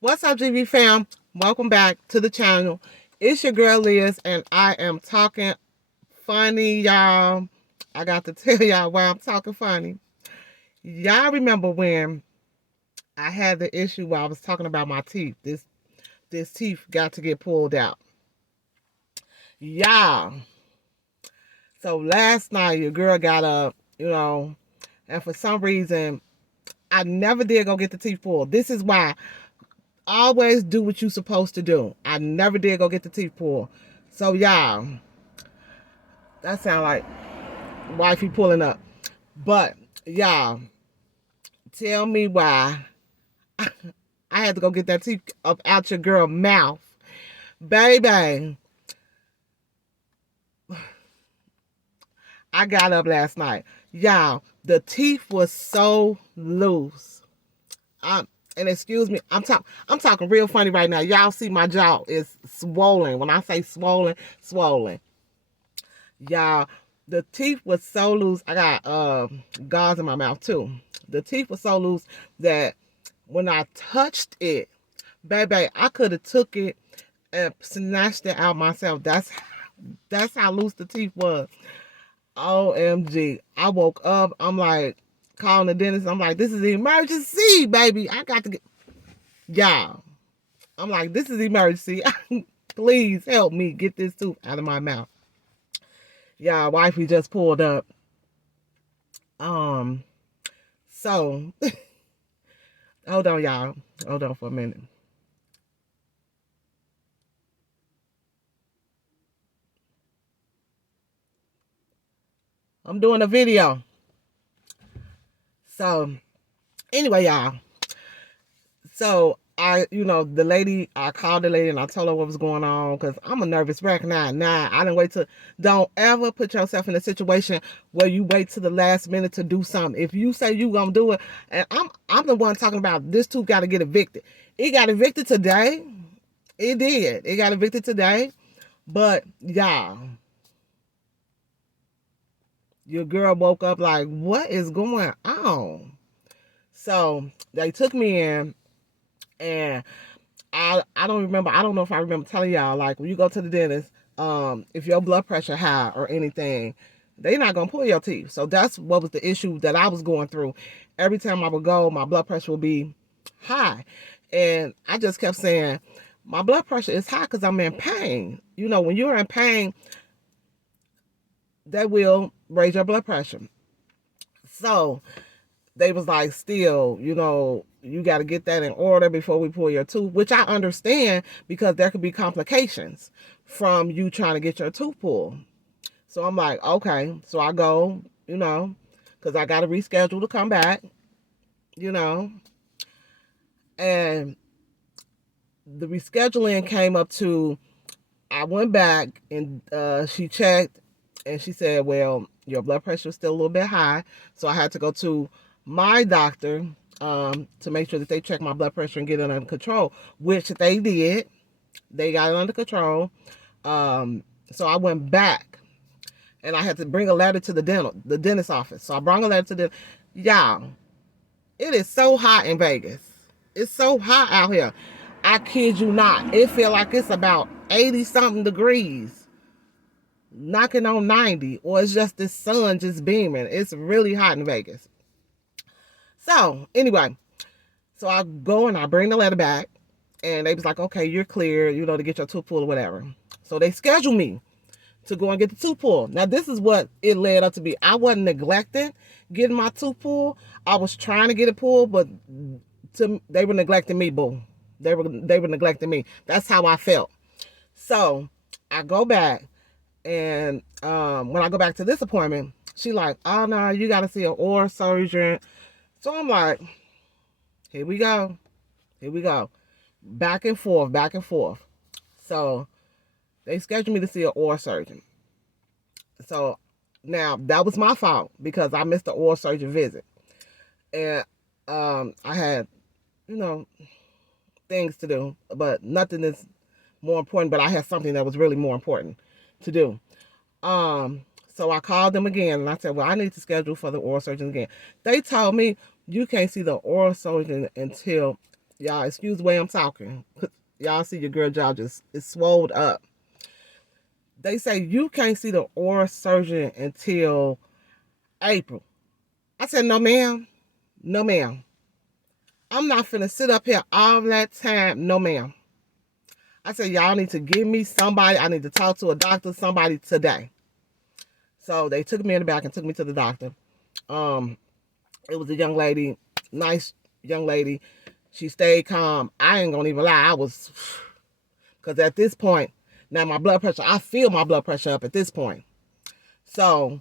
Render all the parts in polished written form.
What's up, GB fam? Welcome back to the channel. It's your girl Liz, and I am talking funny, y'all. I got to tell y'all why I'm talking funny. Y'all remember when I had the issue where I was talking about my teeth? This teeth got to get pulled out. Y'all. So last night your girl got up, and for some reason I never did go get the teeth pulled. This is why always do what you supposed to do. I never did go get the teeth pulled. So y'all, that sound like wifey pulling up. But y'all, tell me why I had to go get that teeth up out your girl mouth. Baby, I got up last night. Y'all, the teeth was so loose. And excuse me, I'm talking real funny right now. Y'all see my jaw is swollen. When I say swollen, swollen. Y'all, the teeth was so loose. I got gauze in my mouth too. The teeth was so loose that when I touched it, baby, I could have took it and snatched it out myself. That's how loose the teeth was. OMG. I woke up. I'm like calling the dentist. I'm like, this is an emergency, baby. I got to get y'all. I'm like, this is emergency. Please help me get this tooth out of my mouth. Y'all, wifey just pulled up. Um, so hold on, y'all. Hold on for a minute. I'm doing a video. So anyway, y'all. So the lady, I called the lady and I told her what was going on because I'm a nervous wreck now. I didn't wait to. Don't ever put yourself in a situation where you wait to the last minute to do something. If you say you gonna do it, and I'm the one talking about this tooth got to get evicted. It got evicted today. It did. It got evicted today. But y'all, your girl woke up like, what is going on? So they took me in, and I don't remember. I don't know if I remember telling y'all, like, when you go to the dentist, if your blood pressure high or anything, they're not gonna pull your teeth. So that's what was the issue that I was going through. Every time I would go, my blood pressure would be high, and I just kept saying, my blood pressure is high because I'm in pain. When you're in pain, that will raise your blood pressure. So they was like, still, you got to get that in order before we pull your tooth, which I understand because there could be complications from you trying to get your tooth pulled. So I'm like, okay. So I go, because I got to reschedule to come back, you know, and the rescheduling came up to, I went back and she checked and she said, well, your blood pressure is still a little bit high. So I had to go to my doctor to make sure that they check my blood pressure and get it under control, which they did. They got it under control. So I went back and I had to bring a letter to the dentist office. So I brought a letter to the, y'all, it is so hot in Vegas. It's so hot out here. I kid you not. It feel like it's about 80 something degrees, knocking on 90, or it's just the sun just beaming. It's really hot in Vegas. So anyway, so I go and I bring the letter back, and they was like, okay, you're clear, to get your tooth pulled or whatever. So they scheduled me to go and get the tooth pulled. Now this is what it led up to be. I wasn't neglecting getting my tooth pulled. I was trying to get it pulled, but they were neglecting me, boo. They were neglecting me. That's how I felt. So I go back, and when I go back to this appointment, she like, oh no, you got to see an oral surgeon. So I'm like, here we go. Here we go. Back and forth, back and forth. So they scheduled me to see an oral surgeon. So now that was my fault because I missed the oral surgeon visit. And I had, you know, things to do, but nothing is more important. But I had something that was really more important to do. So I called them again and I said, well, I need to schedule for the oral surgeon again. They told me you can't see the oral surgeon until Y'all, excuse the way I'm talking. Y'all see your girl jaw just is swelled up. They say you can't see the oral surgeon until April. I said, no, ma'am. No, ma'am. I'm not finna sit up here all that time. No, ma'am. I said, y'all need to give me somebody. I need to talk to a doctor, somebody today. So they took me in the back and took me to the doctor. It was a young lady, nice young lady. She stayed calm. I ain't gonna even lie. I was, because at this point, now my blood pressure, I feel my blood pressure up at this point. So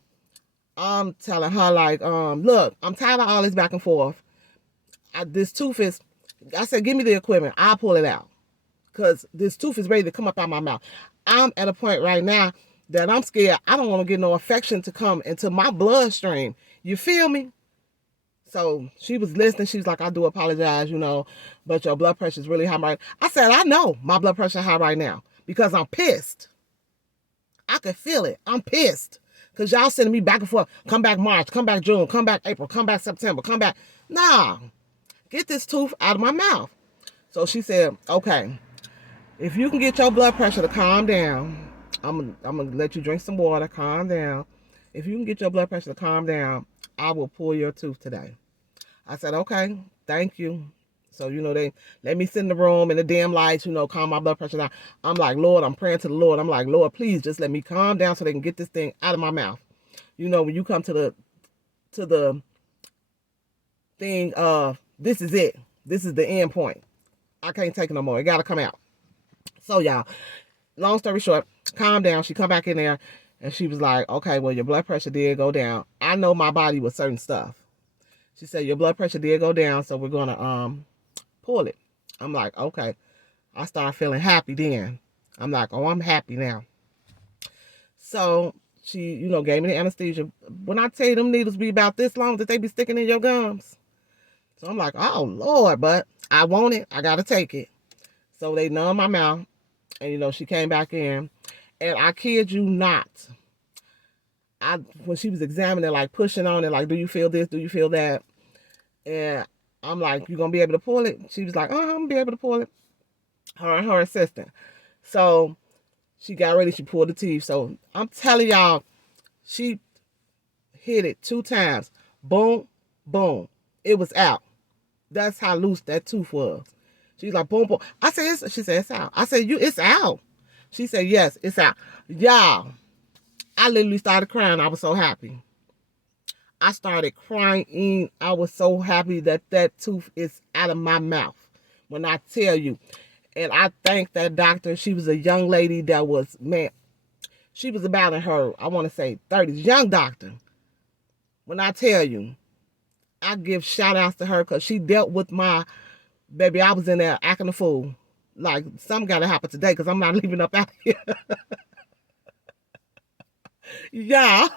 I'm telling her like, look, I'm tired of all this back and forth. This tooth is, I said, give me the equipment. I'll pull it out. Because this tooth is ready to come up out my mouth. I'm at a point right now that I'm scared. I don't want to get no infection to come into my bloodstream. You feel me? So she was listening. She was like, I do apologize, but your blood pressure is really high right now. I said, I know my blood pressure is high right now because I'm pissed. I can feel it. I'm pissed. Because y'all sending me back and forth. Come back March, come back June, come back April, come back September, come back. Nah, get this tooth out of my mouth. So she said, okay, if you can get your blood pressure to calm down, I'm going to let you drink some water, calm down. If you can get your blood pressure to calm down, I will pull your tooth today. I said, okay, thank you. So, they let me sit in the room in the dim lights, calm my blood pressure down. I'm like, Lord, I'm praying to the Lord. I'm like, Lord, please just let me calm down so they can get this thing out of my mouth. When you come to the thing of, this is it. This is the end point. I can't take it no more. It got to come out. So, y'all, long story short, calm down. She come back in there and she was like, okay, well, your blood pressure did go down. I know my body with certain stuff. She said, your blood pressure did go down, so we're going to pull it. I'm like, okay. I started feeling happy then. I'm like, oh, I'm happy now. So she, gave me the anesthesia. When I tell you them needles be about this long that they be sticking in your gums. So I'm like, oh, Lord, but I want it. I got to take it. So they numb my mouth. And, she came back in. And I kid you not. When she was examining, like pushing on it, like, do you feel this? Do you feel that? And I'm like, you going to be able to pull it? She was like, I'm going to be able to pull it. Her and her assistant. So she got ready. She pulled the teeth. So I'm telling y'all, she hit it 2 times. Boom, boom. It was out. That's how loose that tooth was. She's like, boom, boom. I said, she said, it's out. I said, it's out. She said, yes, it's out. Y'all, I literally started crying. I was so happy. I started crying. I was so happy that tooth is out of my mouth. When I tell you. And I thank that doctor. She was a young lady that was, she was about in her, I want to say 30s. Young doctor. When I tell you, I give shout outs to her because she dealt with my, baby, I was in there acting a fool. Like, something got to happen today because I'm not leaving up out here. Yeah.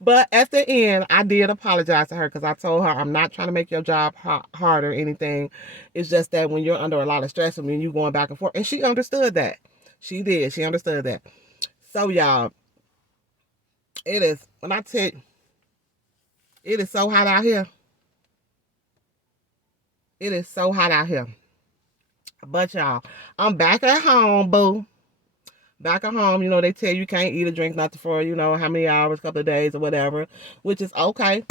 But at the end, I did apologize to her because I told her I'm not trying to make your job hard or anything. It's just that when you're under a lot of stress, you're going back and forth. And she understood that. She did. She understood that. So, y'all, it is, when I tell you, it is so hot out here. It is so hot out here. But, y'all, I'm back at home, boo. Back at home, they tell you can't eat or drink nothing for, how many hours, couple of days or whatever, which is okay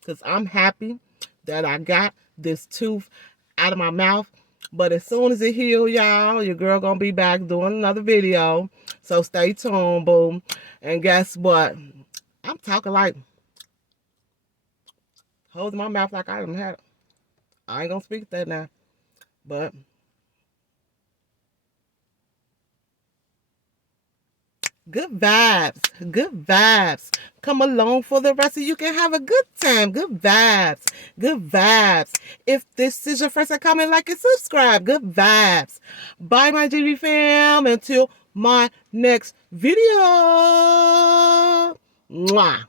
because I'm happy that I got this tooth out of my mouth. But as soon as it heals, y'all, your girl gonna be back doing another video. So stay tuned, boom. And guess what? I'm talking like, holding my mouth like I done had it. I ain't gonna speak that now, but good vibes. Good vibes. Come along for the rest of you can have a good time. Good vibes. Good vibes. If this is your first time, comment, like, and subscribe. Good vibes. Bye, my GB fam. Until my next video. Mwah.